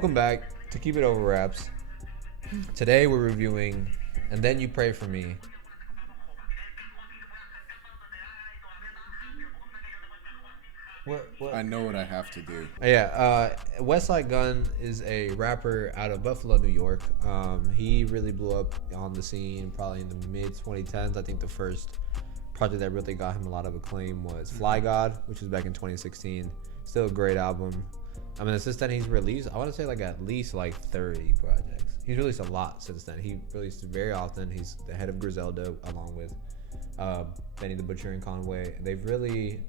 Welcome back to Keep It Over Wraps. Today we're reviewing And Then You Pray For Me. What? I know what I have to do. Yeah, Westside Gunn is a rapper out of Buffalo, New York. He really blew up on the scene probably in the mid-2010s. I think the first project that really got him a lot of acclaim was Fly God, which was back in 2016. Still a great album. I mean, since then he's released, I want to say at least 30 projects. He's released a lot since then. He released very often. He's the head of Griselda along with Benny the Butcher and Conway. And they've really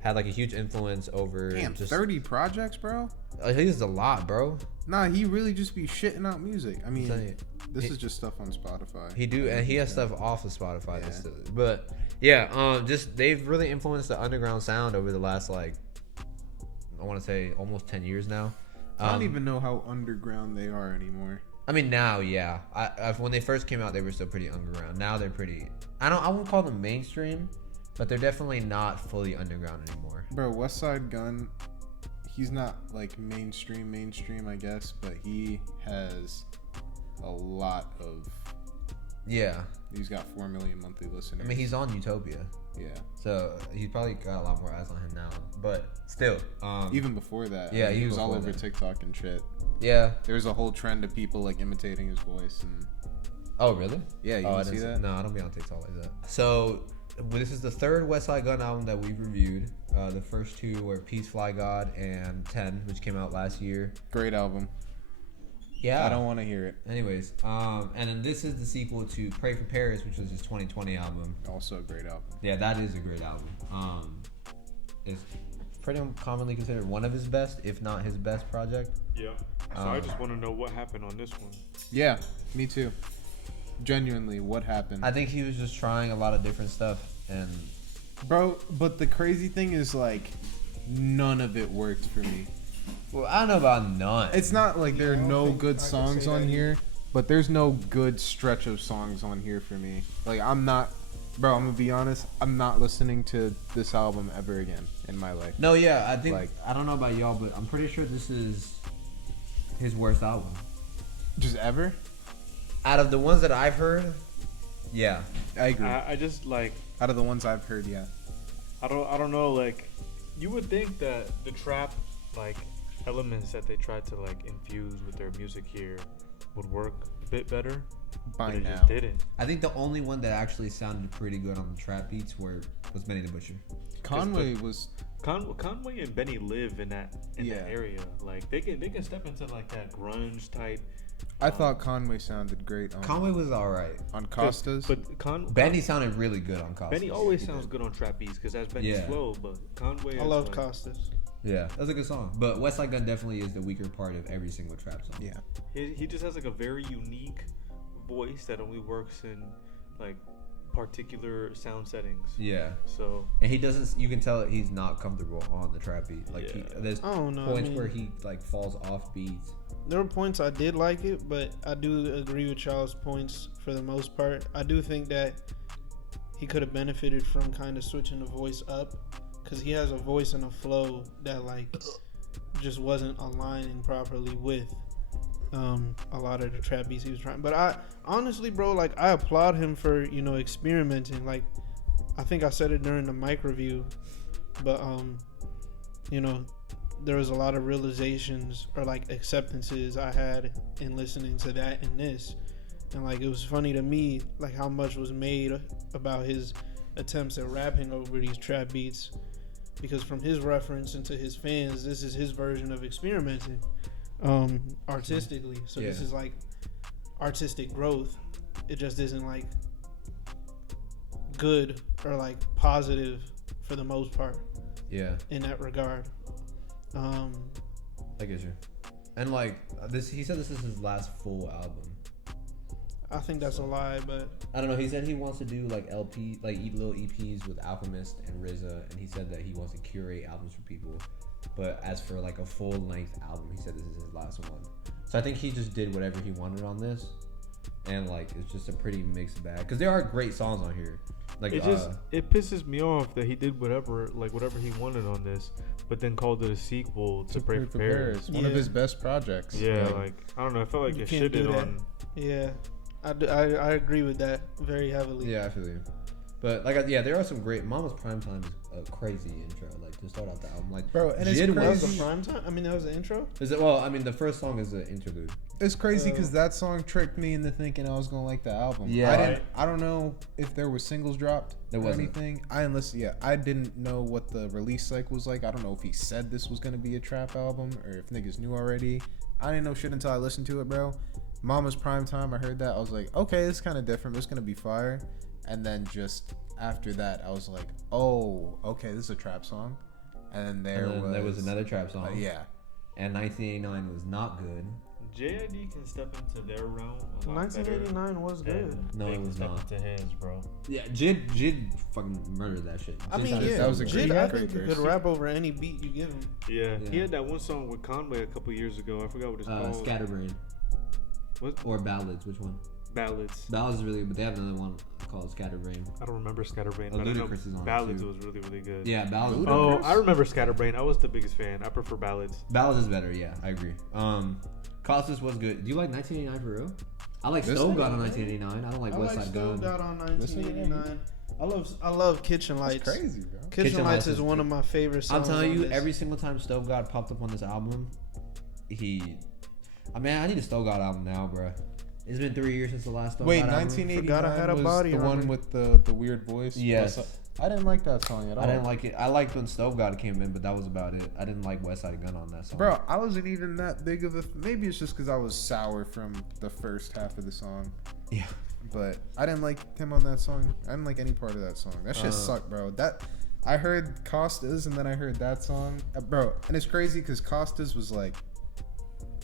had a huge influence over. Damn, 30 projects, bro? He's a lot, bro. Nah, he really just be shitting out music. I mean, this is just stuff on Spotify. And he has stuff off of Spotify. Yeah. But yeah, just they've really influenced the underground sound over the last I want to say almost 10 years now. I don't even know how underground they are anymore. I mean, now, yeah. When they first came out, they were still pretty underground. Now they're pretty. I won't call them mainstream, but they're definitely not fully underground anymore. Bro, Westside Gunn, he's not mainstream, I guess, but he has a lot of. Yeah. He's got 4 million monthly listeners. I mean, he's on Utopia. Yeah. So he's probably got a lot more eyes on him now. But still. Even before that. Yeah, he was all over TikTok and shit. Yeah. There was a whole trend of people imitating his voice. And. Oh, really? Yeah, you didn't see that? No, I don't be on TikTok like that. So this is the third Westside Gunn album that we've reviewed. The first two were Peace, Fly God, and 10, which came out last year. Great album. Yeah. I don't want to hear it. Anyways, and then this is the sequel to Pray for Paris, which was his 2020 album. Also a great album. Yeah, that is a great album. It's pretty commonly considered one of his best, if not his best project. Yeah. So I just want to know what happened on this one. Yeah, me too. Genuinely, what happened? I think he was just trying a lot of different stuff, and bro, but the crazy thing is none of it worked for me. Well, I don't know about none. It's not there are no good songs on here, but there's no good stretch of songs on here for me. I'm not, bro, I'm gonna be honest, I'm not listening to this album ever again in my life. No, yeah, I think, I don't know about y'all, but I'm pretty sure this is his worst album. Just ever? Out of the ones that I've heard, yeah. I agree. I just out of the ones I've heard, yeah. I don't know, you would think that the trap elements that they tried to infuse with their music here would work a bit better. By but it now. Just didn't. I think the only one that actually sounded pretty good on the trap beats was Benny the Butcher. Conway was Conway and Benny live in that area. They can step into that grunge type. I thought Conway sounded great on Conway was alright on Costas. But Benny sounded really good on Costas. Benny always sounds good on trap beats because that's Benny's flow, but Conway I love Costas. Yeah, that's a good song. But Westside Gunn definitely is the weaker part of every single trap song. Yeah. He just has a very unique voice that only works in particular sound settings. Yeah. So. And he doesn't. You can tell that he's not comfortable on the trap beat. There's points where he falls off beats. There were points I did like it, but I do agree with y'all's points for the most part. I do think that he could have benefited from kind of switching the voice up, because he has a voice and a flow that just wasn't aligning properly with a lot of the trap beats he was trying. But I honestly, bro, I applaud him for experimenting. I think I said it during the mic review, but there was a lot of realizations or acceptances I had in listening to that and this, and it was funny to me how much was made about his attempts at rapping over these trap beats, because from his reference into his fans, this is his version of experimenting artistically. So this is artistic growth. It just isn't good or positive for the most part. Yeah. In that regard. I get you. And this, he said this is his last full album. I think that's a lie, but I don't know. He said he wants to do LP, little EPs with Alchemist and RZA, and he said that he wants to curate albums for people. But as for a full length album, he said this is his last one. So I think he just did whatever he wanted on this, and it's just a pretty mixed bag. Because there are great songs on here. Like it pisses me off that he did whatever he wanted on this, but then called it a sequel to Pray for Paris. One of his best projects. Yeah, like I don't know. I felt like You it can't do shitted that. on. Yeah, I agree with that very heavily. yeah, I feel you. But there are some great. Mama's Primetime is a crazy intro. Like to start off the album, like Bro, and it's Jid crazy. That was the prime time. I mean, that was the intro. Is it? Well, I mean, the first song is an interlude. It's crazy because that song tricked me into thinking I was gonna like the album. Yeah. I don't know if there were singles dropped There or wasn't. anything. I didn't listen. Yeah, I didn't know what the release cycle was like. I don't know if he said this was gonna be a trap album or if niggas knew already. I didn't know shit until I listened to it, bro. Mama's Primetime. I heard that. I was like, okay, it's kind of different. But it's gonna be fire. And then just after that, I was like, oh, okay, this is a trap song. And then there was another trap song. Yeah. And 1989 was not good. JID can step into their realm. A lot 1989 was better good. than No, they it can was step not. into his, bro. Yeah, Jid fucking murdered that shit. I Jid mean, sounded yeah, that was a so great Jid, I great think he verse. could rap over any beat you give him. Yeah. Yeah. He had that one song with Conway a couple years ago. I forgot what it's called. Scatterbrain. What? Or Ballads, which one? Ballads. Ballads is really good, but they have another one called Scatterbrain. I don't remember Scatterbrain, Oh, but I know Ludacris is on it, Ballads too. was really, really good. Yeah, Ballads. was Oh, better. I remember Scatterbrain. I was the biggest fan. I prefer Ballads. Ballads is better, yeah, I agree. Costas was good. Do you like 1989 for real? I like This Stove nigga, God on man. 1989. I don't like I like Westside Stove Gun. God on This nigga, 1989. I love Kitchen That's Lights. crazy, bro. Kitchen Lights is one of my favorite I'm songs. telling on you, this. every single time Stove God popped up on this album, I need a Stove God album now, bro. It's been 3 years since the last Stove Wait, God album. 1989 Forgot I had a was body the on one it. with the weird voice? Yes. I didn't like that song at all. I didn't like it. I liked when Stove God came in, but that was about it. I didn't like Westside Gun on that song. Bro, I wasn't even that big of a... Maybe it's just because I was sour from the first half of the song. Yeah. But I didn't like him on that song. I didn't like any part of that song. That shit sucked, bro. I heard Costas and then I heard that song. Bro, and it's crazy because Costas was like...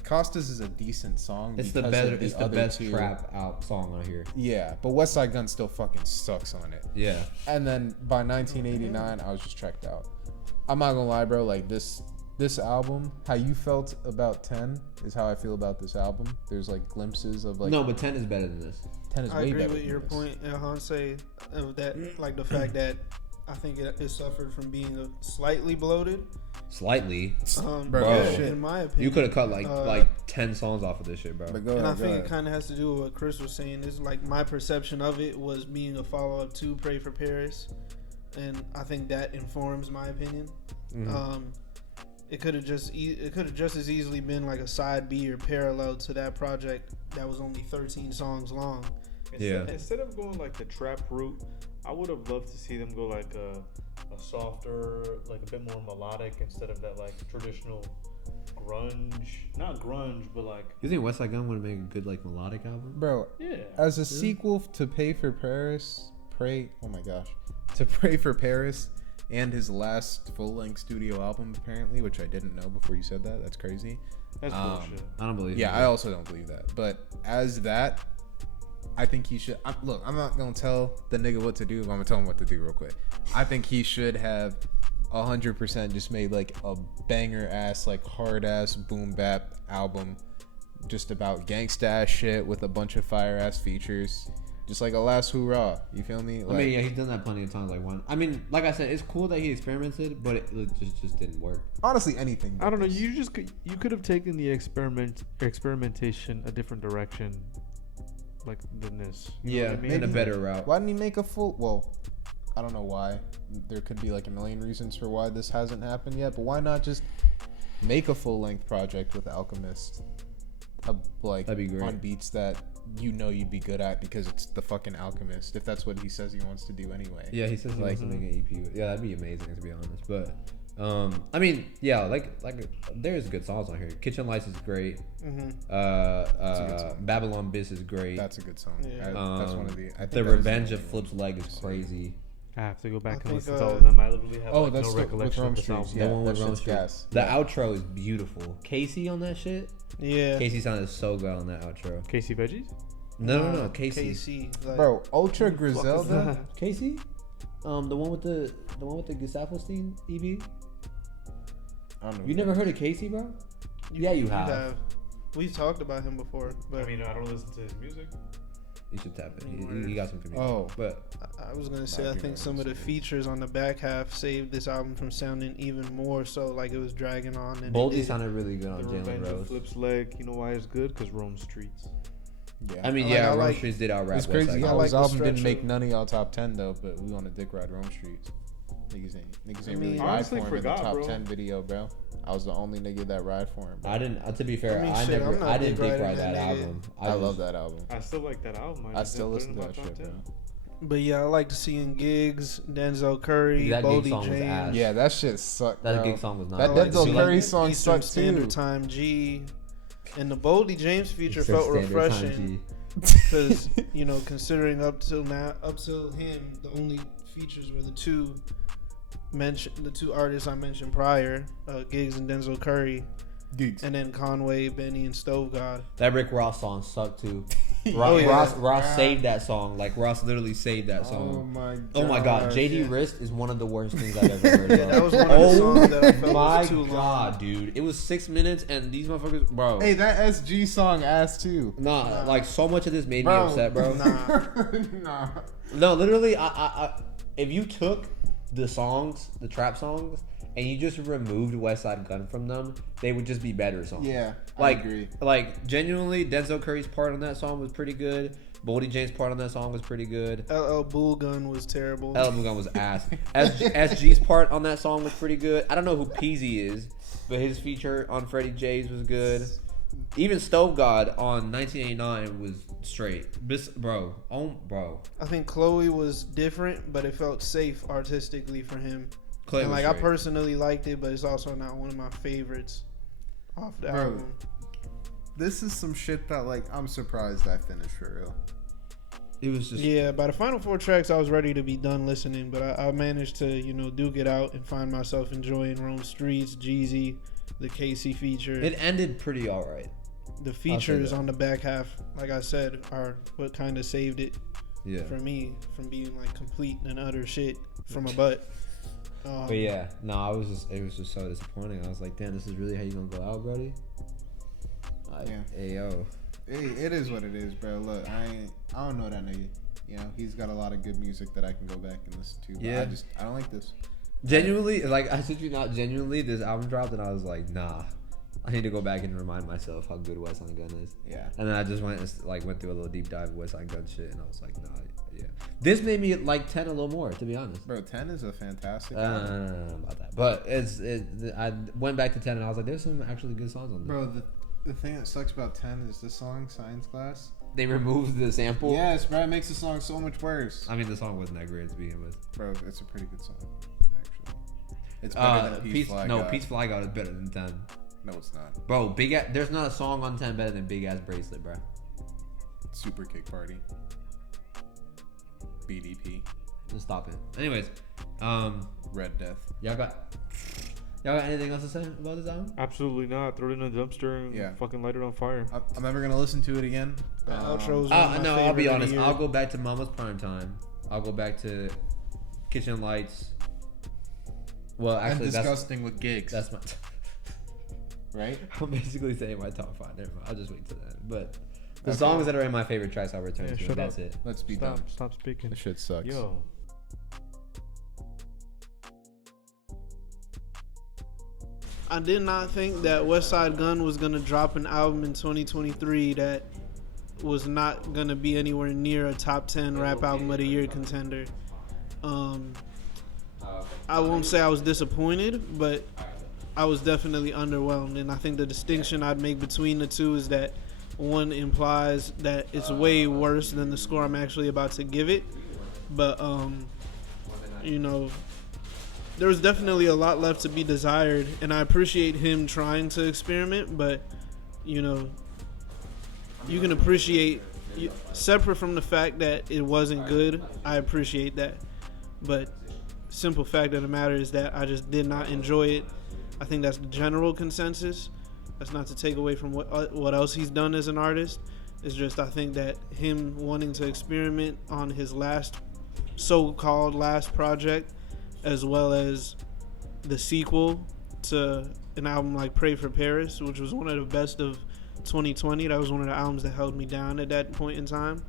Costas is a decent song. It's the because better. of It's the other best two. trap out song on here. Yeah, but Westside Gun still fucking sucks on it. Yeah. And then by 1989, I was just checked out. I'm not gonna lie, bro. Like this album, how you felt about 10 is how I feel about this album. There's like glimpses of like No, but 10 is better than this. 10 is I way agree better. with than your this. point, Hanse, of that, like the fact that I think it suffered from being slightly bloated. Slightly. Bro, Yeah, shit. in my opinion, You could have cut like 10 songs off of this shit, bro. But go and I ahead, go think ahead. it kind of has to do with what Chris was saying. It's like my perception of it was being a follow up to Pray for Paris, and I think that informs my opinion. Mhm. It could have just as easily been like a side B or parallel to that project that was only 13 songs long. Instead of going like the trap route, I would have loved to see them go like a softer, like a bit more melodic instead of that like traditional grunge. Not grunge, but like You think Westside Gun would have made a good like melodic album? Bro, yeah. as a sequel to Pray for Paris, to Pray for Paris and his last full-length studio album apparently, which I didn't know before you said that. That's crazy. That's bullshit. I don't believe. Yeah, you. I also don't believe that. But as that, I think he should. Look, I'm not gonna tell the nigga what to do. But I'm gonna tell him what to do real quick. I think he should have 100% just made like a banger ass, like hard ass boom bap album, just about gangsta ass shit with a bunch of fire ass features. Just like a last hoorah, you feel me? Like, I mean, yeah, he's done that plenty of times. Like one. I mean, like I said, it's cool that he experimented, but it just didn't work. honestly, anything. I don't know. does. You could have taken the experimentation a different direction, like than this. You know what I mean? in a better route. Why didn't he make a full? Well, I don't know why. There could be like a million reasons for why this hasn't happened yet. But why not just make a full length project with Alchemist? Like That'd be great. on beats that you know you'd be good at because it's the fucking Alchemist. If that's what he says he wants to do anyway. Yeah, he says he likes to make an EP. Yeah, that'd be amazing to be honest. But I mean, yeah, like there's good songs on here. Kitchen Lights is great. a good song. Babylon Biz is great. That's a good song. Yeah. That's one of the. I think The that is Revenge the of only Flip's one. Leg is crazy. I have to go back I and think, listen to all of them. I literally have Oh, like, that's no the, with recollection of Rome this Streets. album. Yeah, The one with that Rome shit's Streets. gas. The Yeah. outro is beautiful. Casey on that shit. Yeah. Casey sounded so good on that outro. Casey Veggies? No, Casey. KC. Like, Bro, Ultra Who the fuck is Griselda. that? Casey? The one with the Gustavo Steen EP? I don't know. You never heard of Casey, bro? Yeah, you have. We've talked about him before, but I mean, I don't listen to his music. You should tap it. He got some good music. Oh. But I was gonna say, Nah, I give think it some of the features on the back half saved this album from sounding even more so like it was dragging on. And Boldy sounded really good on The Jalen Revenge of Rose. Flip's leg. You know why it's good? Because Rome Streets. Yeah. I mean, I Rome like- Streets did out rap. It's crazy Westside how Gunn. like his the album didn't stretch make of- none of y'all top 10 though, but we on a dick ride Rome Streets. Niggas ain't I really mean, ride honestly for him in the forgot, top bro. 10 video, bro. I was the only nigga that ride for him. Bro. I didn't. To be fair, I mean, I shit, I'm never. not I didn't dick dick riding ride that that nigga. album. I love that album. I still like that album. I just still didn't listen put to it in that my shit, top bro. 10. But yeah, I like to see in Gigs, Denzel Curry, That Gig Boldy song was James. ass. Yeah, that shit sucked, That bro. Gig song was not. That I like Denzel to see Curry like song Eastern sucked Standard too. Time G, and the Boldy James feature Eastern felt Standard Time refreshing G. because considering up till him, the only features were the two artists I mentioned prior, Gigs and Denzel Curry, Geeks. and then Conway, Benny, and Stove God. That Rick Ross song sucked too. Oh, yeah. Ross saved that song. Like Ross literally saved that Oh song. my god. Oh my god, JD yeah. Wrist is one of the worst things I've ever heard. Bro. That was one of the songs that I felt my was too long. god, dude, it was 6 minutes and these motherfuckers, bro. Hey, that SG song ass too. Nah, like so much of this made me Bro. upset, bro. Nah. No, literally, I if you took the songs, the trap songs, and you just removed Westside Gunn from them, they would just be better songs. Yeah, Like, I agree. like genuinely, Denzel Curry's part on that song was pretty good. Boldy James' part on that song was pretty good. LL Bull Gun was terrible. LL Gun was ass. SG's part on that song was pretty good. I don't know who Peasy is, but his feature on Freddie J's was good. Even Stove God on 1989 was straight. Bro. I think Chloe was different, but it felt safe artistically for him. Clay And was like I straight. personally liked it, but it's also not one of my favorites off the Bro. album. This is some shit that like I'm surprised I finished for real. It was just Yeah, by the final 4 tracks, I was ready to be done listening, but I managed to, duke it out and find myself enjoying Rome Streets, Jeezy, the Casey feature. it ended pretty alright. The features that. on the back half, like I said, are what kind of saved it Yeah. for me from being like complete and utter shit from a butt. But yeah, no, it was just so disappointing. I was like, damn, this is really how you gonna go out, Brody? Like, Yeah. hey yo. Hey, it is what it is, bro. Look, I don't know that nigga. You know, he's got a lot of good music that I can go back and listen to. But Yeah. I don't like this. Genuinely, like I said, you not genuinely, this album dropped and I was like, nah, I need to go back and remind myself how good Westside Gunn is. Yeah. And then I just went through a little deep dive of Westside Gunn shit, and I was like, nah, yeah. This made me like 10 a little more, to be honest. Bro, 10 is a fantastic I album. don't know about that, but I went back to 10 and I was like, there's some actually good songs on this. Bro, the thing that sucks about 10 is this song, Science Class. They removed the sample. Yes, bro, it makes the song so much worse. I mean, the song wasn't that great to begin with. Bro, it's a pretty good song, actually. It's better than Peace Fly God. Peace Fly God is better than 10. No, it's not. Bro, there's not a song on 10 better than Big Ass Bracelet, bro. Super Kick Party. BDP. Just stop it. Anyways, Red Death. y'all got anything else to say about this album? Absolutely not. Throw it in a dumpster and Yeah. fucking light it on fire. I'm never going to listen to it again. The outro was one of my No, I'll be favorite of honest. the year. I'll go back to Mama's Prime Time. I'll go back to Kitchen Lights. Well, And actually, Disgusting with Gigs. that's my. right? I'm basically saying my top 5. Never mind. I'll just wait till then. But the Okay. songs that are in my favorite tracks, I'll return Yeah, to. shut And that's up. it. Let's be Stop. done. Stop speaking. This shit sucks. Yo. I did not think that Westside Gunn was gonna drop an album in 2023 that was not gonna be anywhere near a top 10 rap album of the year contender. I won't say I was disappointed, but I was definitely underwhelmed. And I think the distinction I'd make between the two is that one implies that it's way worse than the score I'm actually about to give it. But there was definitely a lot left to be desired, and I appreciate him trying to experiment, but you can appreciate, separate from the fact that it wasn't good, I appreciate that, but simple fact of the matter is that I just did not enjoy it. I think that's the general consensus. That's not to take away from what else he's done as an artist. It's just I think that him wanting to experiment on his so-called last project, as well as the sequel to an album like Pray for Paris, which was one of the best of 2020. That was one of the albums that held me down at that point in time.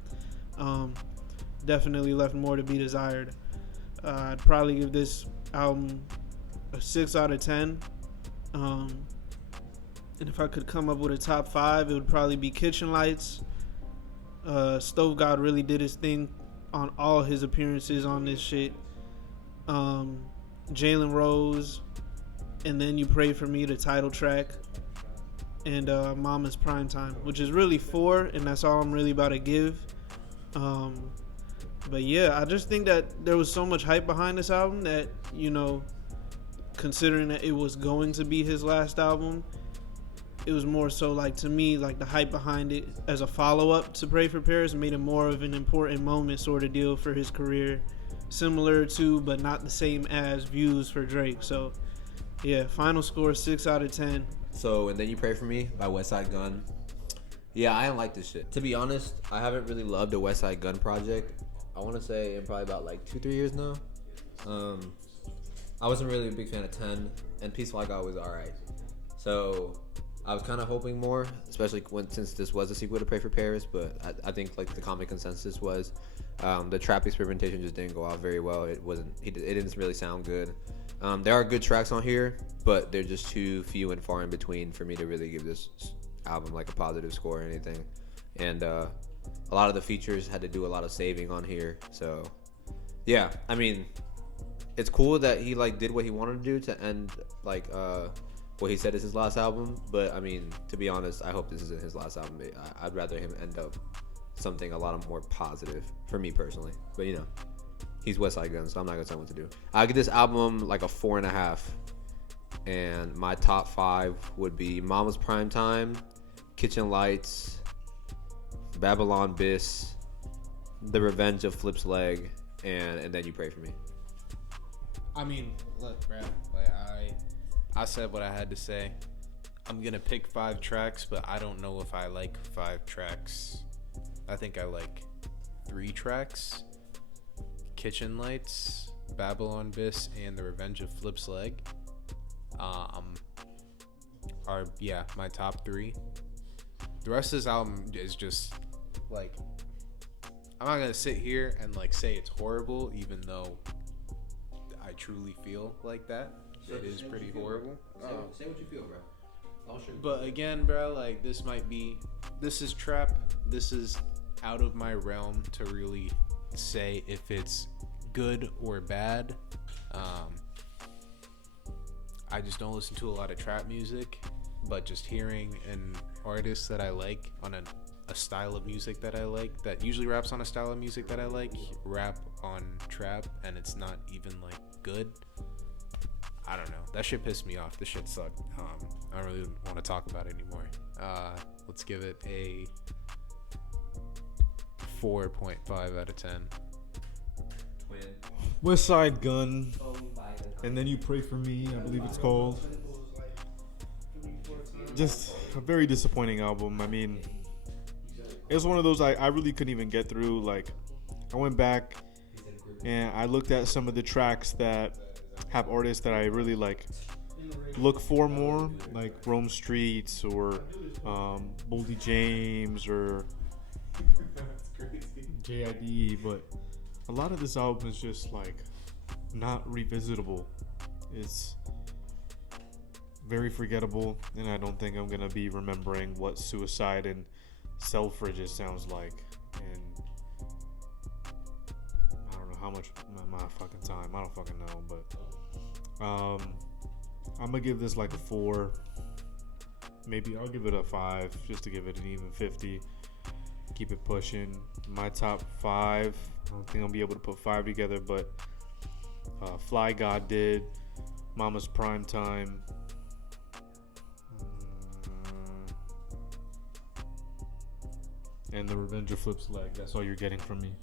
Definitely left more to be desired. I'd probably give this album a 6 out of 10. And if I could come up with a top 5, it would probably be Kitchen Lights. Stove God really did his thing on all his appearances on this shit. Jalen Rose, and Then You Pray For Me, the title track, and Mama's Prime Time, which is really 4, and that's all I'm really about to give. But yeah, I just think that there was so much hype behind this album that, you know, considering that it was going to be his last album, it was more so like, to me, like the hype behind it as a follow-up to Pray for Paris made it more of an important moment sort of deal for his career, similar to but not the same as Views for Drake. So yeah, final score 6 out of 10. So, And Then You Pray For Me by Westside Gunn. Yeah, I didn't like this shit. To be honest, I haven't really loved a Westside Gunn project. I want to say in probably about like 2-3 years now. I wasn't really a big fan of 10, and Peaceful Like God was alright. So I was kind of hoping more, especially since this was a sequel to Pray for Paris. But I think like the common consensus was the trap experimentation just didn't go out very well. It didn't really sound good. There are good tracks on here, but they're just too few and far in between for me to really give this album like a positive score or anything. And a lot of the features had to do a lot of saving on here. So yeah, I mean, it's cool that he like did what he wanted to do to end like what he said is his last album. But I mean, to be honest, I hope this isn't his last album. I'd rather him end up something a lot more positive for me personally. But you know, he's Westside Gunn, so I'm not gonna tell him what to do. I'll give this album like a 4.5. And my top 5 would be Mama's Prime Time, Kitchen Lights, Babylon Biss, The Revenge of Flip's Leg, and Then You Pray For Me. I mean, look, bro. Like I said what I had to say. I'm gonna pick 5 tracks, but I don't know if I like 5 tracks. I think I like 3 tracks: Kitchen Lights, Babylon Biss, and The Revenge of Flip's Leg. Are my top 3. The rest of this album is just like, I'm not gonna sit here and like say it's horrible, even though I truly feel like that. It is pretty horrible. Say what you feel, bro. But again, bro, like this is trap. This is out of my realm to really say if it's good or bad. I just don't listen to a lot of trap music, but just hearing an artist that I like on a style of music that I like, that usually raps on a style of music that I like, rap on trap, and it's not even like good. I don't know. That shit pissed me off. This shit sucked. I don't really want to talk about it anymore. Let's give it a 4.5 out of 10. Westside Gunn, And Then You Pray For Me, I believe it's called. Just a very disappointing album. I mean, it was one of those I really couldn't even get through. Like, I went back and I looked at some of the tracks that have artists that I really like look for more, like Rome Streets or Boldy James or JID, but a lot of this album is just like not revisitable. It's very forgettable, and I don't think I'm gonna be remembering what Suicide and Selfridges sounds like. And I don't know how much my fucking time. I don't fucking know, but I'm gonna give this like a 4. Maybe I'll give it a 5 just to give it an even 50. Keep it pushing. My top 5. I don't think I'll be able to put 5 together, but Fly God did. Mama's Prime Time. And The Revenge of Flip's Leg. That's all you're getting from me.